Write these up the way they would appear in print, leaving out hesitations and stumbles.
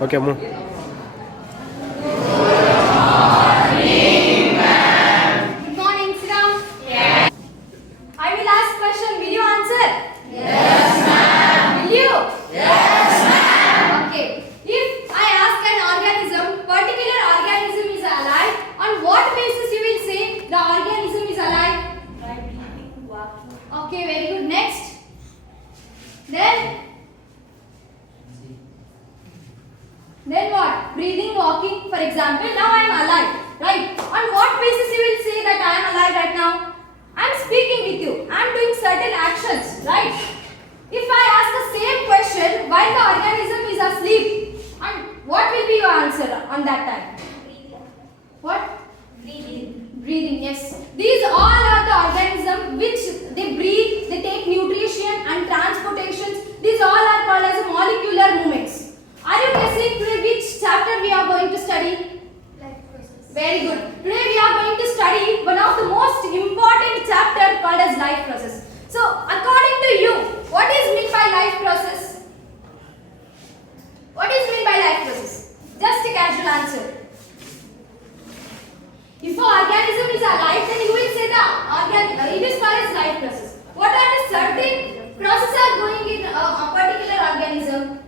Okay, move. Good morning, sit down. I will ask question. Will you answer? Yes, ma'am. Will you? Yes, ma'am. Okay. If I ask an organism, particular organism is alive, on what basis you will say the organism is alive? By breathing, walking. Okay, very good. Next. Then what? Breathing, walking. For example, now I am alive, right? On what basis you will say that I am alive right now? I am speaking with you. I am doing certain actions, right? If I ask the same question while the organism is asleep, and what will be your answer on that time? Breathing. What? Breathing. Breathing, yes. These all are the organisms which they breathe, they take nutrition and transportations. These all are called as molecular movements. Are you guessing today which chapter we are going to study? Life process. Very good. Today we are going to study one of the most important chapter called as life process. So according to you, what is meant by life process? What is meant by life process? Just a casual answer. If an organism is alive, then you will say it is called as life process. What are the certain processes are going in a particular organism?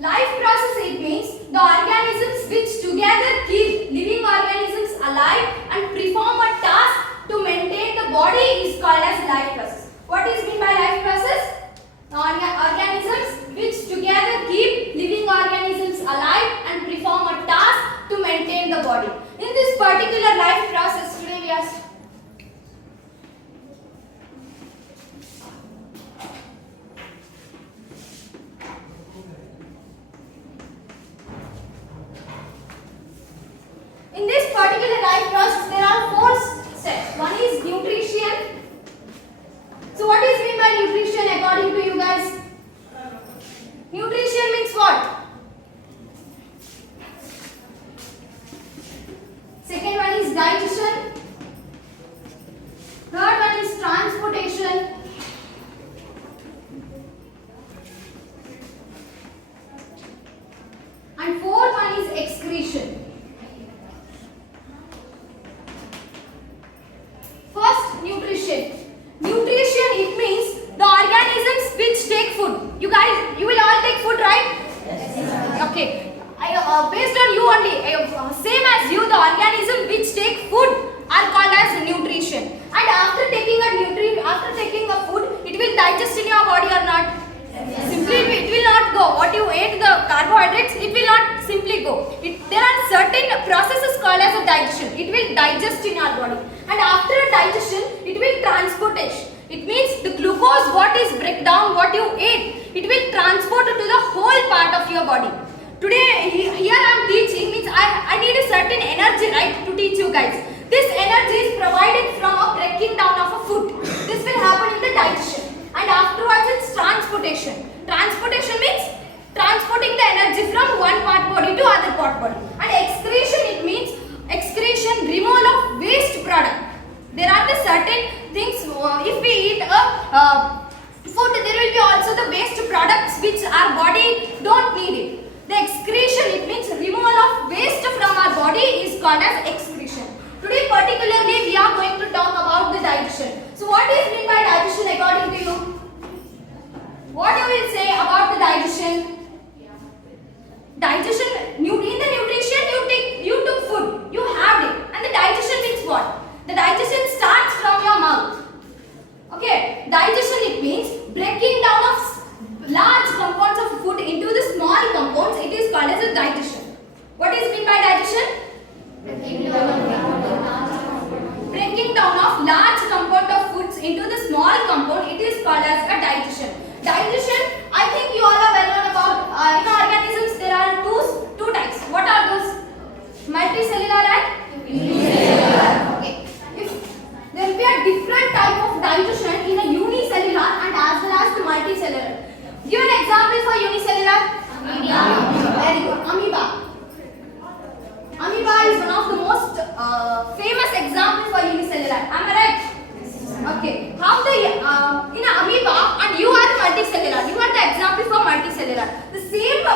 Life process, it means the organisms which together keep living organisms alive and perform a task to maintain the body is called as life process. What is meant by life process? The organisms which together keep living organisms alive and perform a task to maintain the body. In this particular life process, today we are in this particular life process, there are four steps. One is nutrition. So what is meant by nutrition according to you guys? Nutrition means what? Second one is digestion. Third one is transportation. And fourth one is excretion. First, nutrition. Nutrition, it means the organisms which take food. You guys, you will all take food, right? Yes. Okay. Based on you only, same as you, the organism which take food are called as nutrition. And after taking a food, it will digest in your body or not? Yes. Simply, it will not go. What you ate, the carbohydrates, it will not simply go. There are certain processes called as a digestion. It will digest in your body. And after digestion, it will transportation. It means the glucose, what is break down, what you ate, it will transport to the whole part of your body. Today, here I am teaching, means I need a certain energy, right, to teach you guys. This energy is provided from a breaking down of a food. This will happen in the digestion. And afterwards, it's transportation. Transportation means transporting the energy from one part body to other part body. And excretion, it means excretion, removal of waste product. There are the certain things, if we eat a food, there will be also the waste products which our body don't need it. The excretion, it means removal of waste from our body is called as excretion. Today particularly we are going to talk about the digestion. So what is meant by digestion according to you? What you will say about the digestion? Digestion, in the nutrition you took food, you had it. And the digestion means what? The digestion starts from your mouth. Okay, digestion, it means breaking down of large compounds of food into the small compounds. It is called as a digestion. What is meant by digestion? Breaking down of large compound of foods into the small compound. It is called as a digestion. Digestion, I think you all are well known about. In organisms there are two types. What are those? Multicellular and unicellular. Okay. There will be a different type of digestion in a unicellular and as well as the multicellular. Give an example for unicellular. Amoeba. Very good. Amoeba. Amoeba is one of the most famous example for unicellular. Am I right? Okay. How the in amoeba and you are multicellular. You are the example for multicellular. The same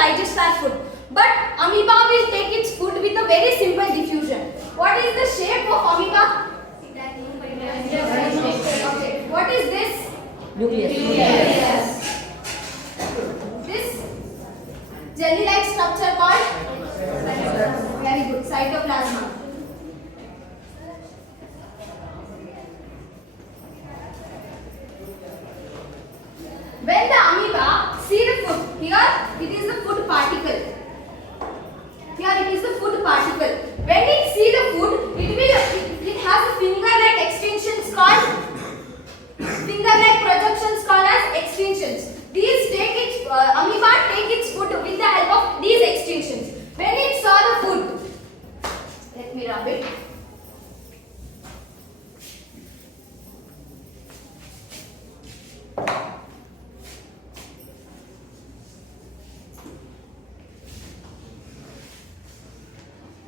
digest our food. But amoeba will take its food with a very simple diffusion. What is the shape of amoeba? Okay. What is this? Nucleus. This jelly-like structure called? Very good. Cytoplasma. When the amoeba see the food, here it is the food particle. Here it is the food particle. When it see the food, it has a finger-like extensions called finger-like projections called as extensions. These take its amoeba take its food with the help of these extensions. When it saw the food, let me rub it.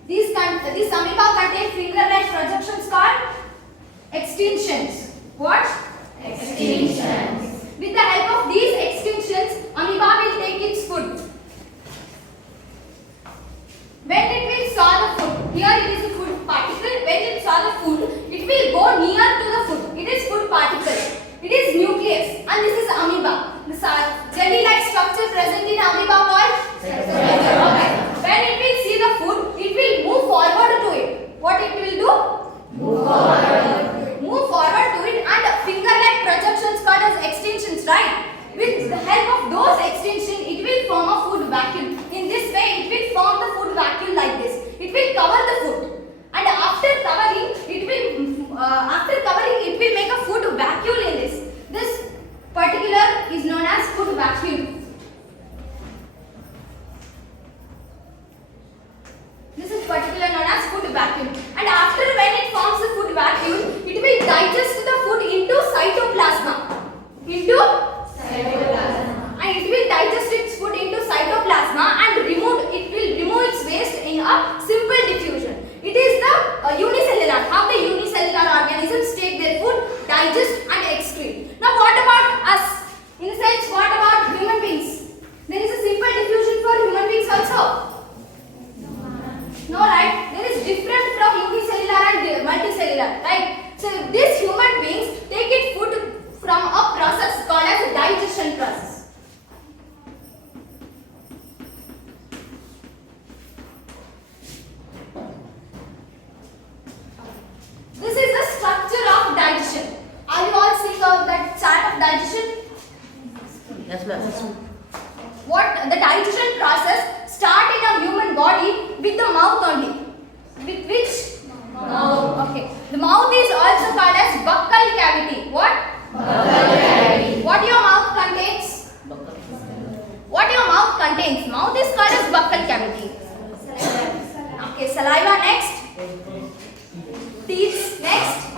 This amoeba contain finger-like projections called extensions. What? Extensions. With the help of these extensions, amoeba will take its food. When it will saw the food, here it is a food particle. When it saw the food, it will go near to the food. It is food particle. It is nucleus, and this is amoeba. The jelly-like structure present in amoeba called cytoplasm. When it will see the food, it will move forward to it. What it will do? Move forward to it, and finger-like projections called as extensions, right? With the help of those extensions, it will form a food vacuum. In this way, it will form the food vacuum like this. It will cover the food, and after covering, it will make a food vacuole in this. This particular is known as food vacuole. This is particular known as food vacuum. And after when it forms the food vacuum, it will digest the food into cytoplasma. And it will digest its food into cytoplasma and it will remove its waste in a simple diffusion. It is the unicellular. How the unicellular organisms take their food, digest and excrete. Now what about us? In a sense, what about human beings? There is a simple diffusion for human beings also. No, right? There is different from unicellular and multicellular, right? So these human beings take its food from a process called as a digestion process. This is the structure of digestion. Are you all seeing that chart of digestion? Yes, ma'am. What the digestion process start in a human body with the mouth only. With which? Mouth. Okay. The mouth is also called as buccal cavity. What? Buccal cavity. What your mouth contains? What your mouth contains? Mouth is called as buccal cavity. Okay. Saliva next. Teeth next.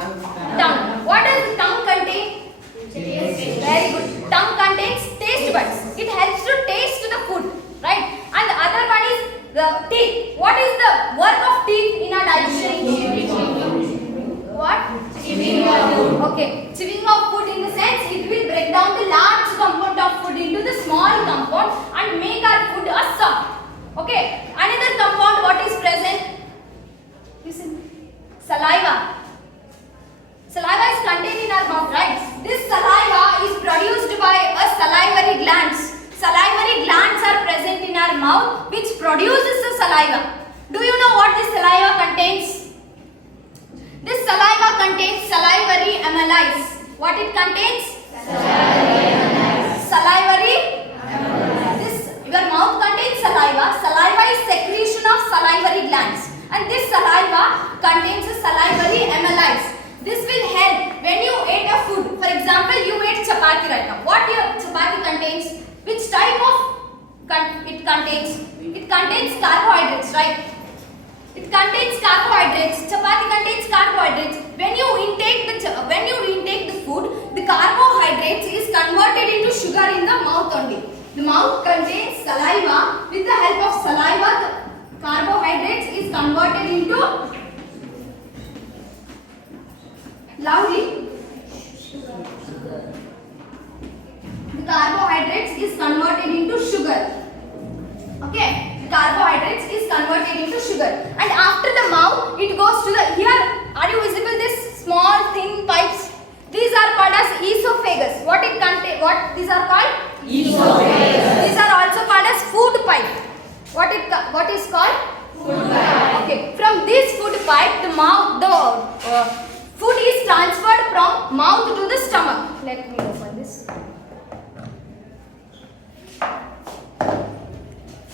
Tongue. What does the tongue contain? Very good. Tongue contains taste buds. It helps to taste the food, right? And the other one is the teeth. What is the work of teeth in our digestion? What? Chewing of food. Okay. Chewing of food in the sense it will break down the large component of food into the small compound and make our food a soft. Okay. Another compound what is present? Listen. Saliva. Saliva is contained in our mouth, right? This saliva is produced by a salivary glands. Salivary glands are present in our mouth which produces the saliva. Do you know what this saliva contains? This saliva contains salivary amylase. What it contains? Salivary amylase. This your mouth contains saliva. Saliva is secretion of salivary glands, and this saliva contains a salivary amylase. This will help when you ate a food. For example, you ate chapati right now. What your chapati contains? Which type of it contains? It contains carbohydrates, right? It contains carbohydrates. Chapati contains carbohydrates. When you intake the food, the carbohydrates is converted into sugar in the mouth only. The mouth contains saliva. With the help of saliva, the carbohydrates is converted into loudly. The carbohydrates is converted into sugar. Okay, carbohydrates is converted into sugar, and after the mouth it goes to the here. Are you visible this small thin pipes? These are called as esophagus. What it contain? What these are called? Esophagus. These are also called as food pipe. What is called? Food pipe. Okay. From this food pipe, the food is transferred from mouth to the stomach. Let me open this.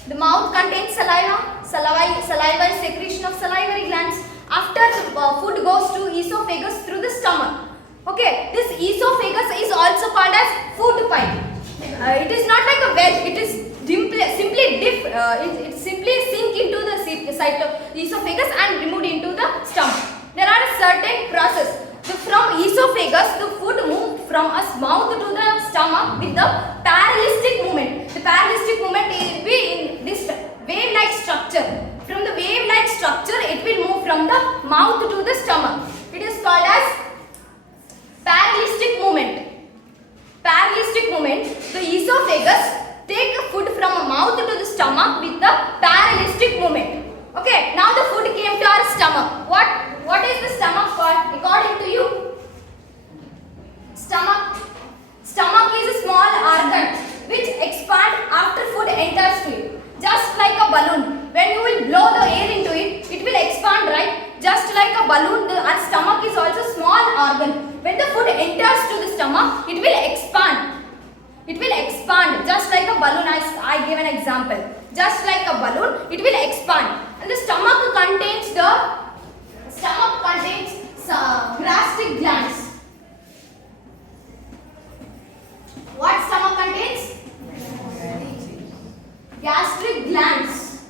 The mouth contains saliva. Saliva is secretion of salivary glands. After the food goes to esophagus through the stomach. Okay, this esophagus is also called as food pipe. It is not like a well. It is it simply sink into the site of esophagus and removed into the stomach. There are a certain process. From esophagus, the food moves from us mouth to the stomach with the parallelistic movement. The parallelistic movement will be in this wave-like structure. From the wave-like structure, it will move from the mouth to the stomach. It is called as parallelistic movement. Parallelistic movement. The esophagus take food from a mouth to the stomach with the parallelistic movement. Okay, now the food came to our stomach. What is the stomach called according to you? Stomach is a small organ which expands after food enters to it. Just like a balloon. When you will blow the air into it, it will expand, right? Just like a balloon, our stomach is also a small organ. When the food enters to the stomach, it will expand. It will expand just like a balloon. I gave an example. Just like a balloon, it will expand. And the stomach contains gastric glands. What stomach contains? Gastric glands.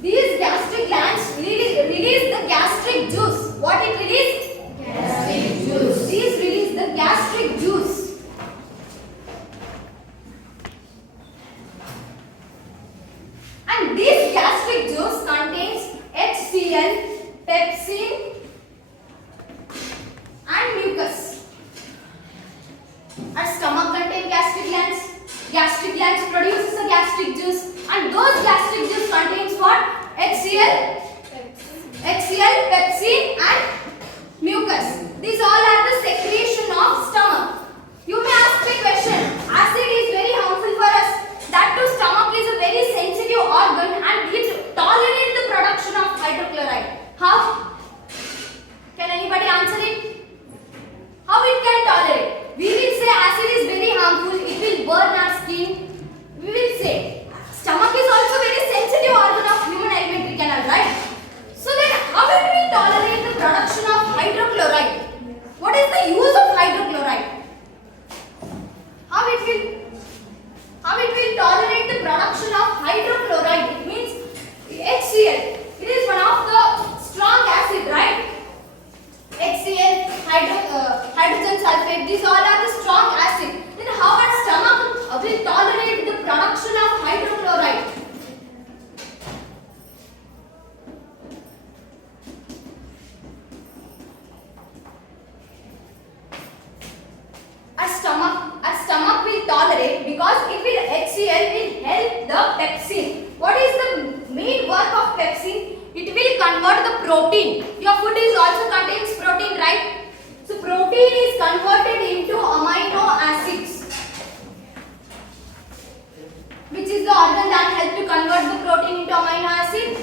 These gastric glands release the gastric juice. What it release? Gastric juice. These release the gastric juice. And this gastric juice contains HCl, pepsin and mucus. Our stomach contains gastric glands. Gastric glands produces a gastric juice, and those gastric juice contains what? HCl, pepsin and mucus. These all are the secretion of stomach. You may ask me a question. Acid is very harmful for us. That too, stomach is a very sensitive organ and it tolerates the production of hydrochloride. How? Can anybody answer it? How it can tolerate? We will say acid is very harmful. It will burn our skin. We will say stomach is also very sensitive organ of human alimentary canal, right? So then how it will tolerate the production of hydrochloride? What is the use of hydrochloride? How it will tolerate the production of hydrochloride? It means HCl. It is one of the strong acid, right? HCl, hydrogen sulfate. These all are the strong acid. Then how our stomach will tolerate the production of hydrochloride? Our stomach will tolerate because HCl will help the pepsin. What is the main work of pepsin? It will convert the protein. Your food is also contains protein, right? So protein is converted into amino acids. Which is the organ that helps to convert the protein into amino acid?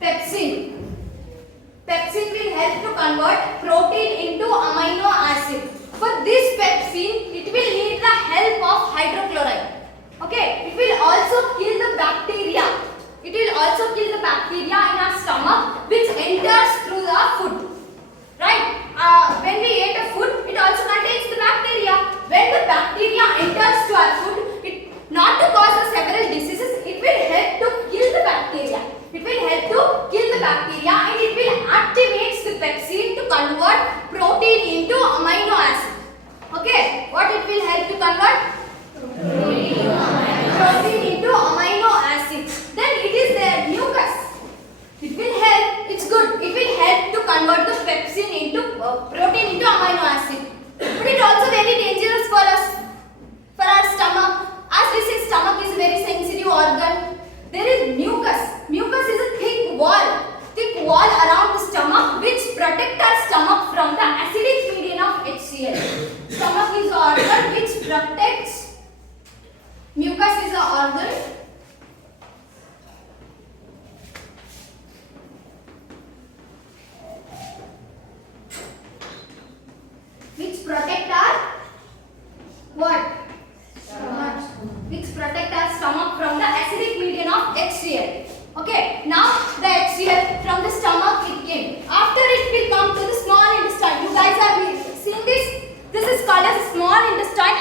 Pepsin. Pepsin will help to convert protein into amino acid. For this pepsin, it will need the help of hydrochloride. Okay, it will also kill the bacteria. It will also kill the bacteria in our stomach which enters through the food. Right? When we eat a food, it also contains the bacteria. When the bacteria enters to our food, it not to cause several diseases, it will help to kill the bacteria. It will help to kill the bacteria and it will activate the pepsin to convert protein into amino acid. Okay, what it will help to convert? Protein into amino acid. Then it is their mucus. It will help, it's good, it will help to convert the pepsin into protein into amino acid. But it also very dangerous for us, for our stomach. As we say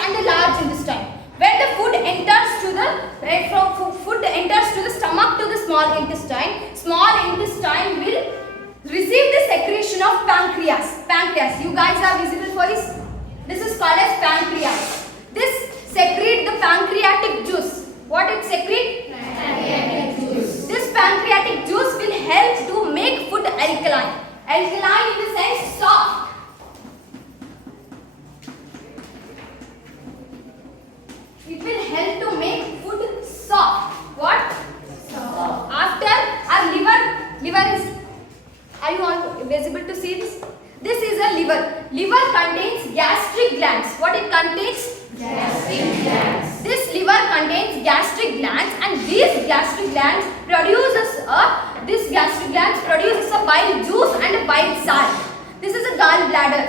and the large intestine. When the food enters to the stomach to the small intestine will receive the secretion of pancreas. You guys are visible for this? This is called as pancreas. This secrete the pancreatic juice. What it secrete? Pancreatic juice. This pancreatic juice will help to make food alkaline. Alkaline in the sense soft. It will help to make food soft. What? Soft. After our liver is, are you all visible to see this? This is a liver. Liver contains gastric glands. What it contains? Gastric glands. This liver contains gastric glands, and these gastric glands produces a bile juice and a bile salt. This is a gallbladder.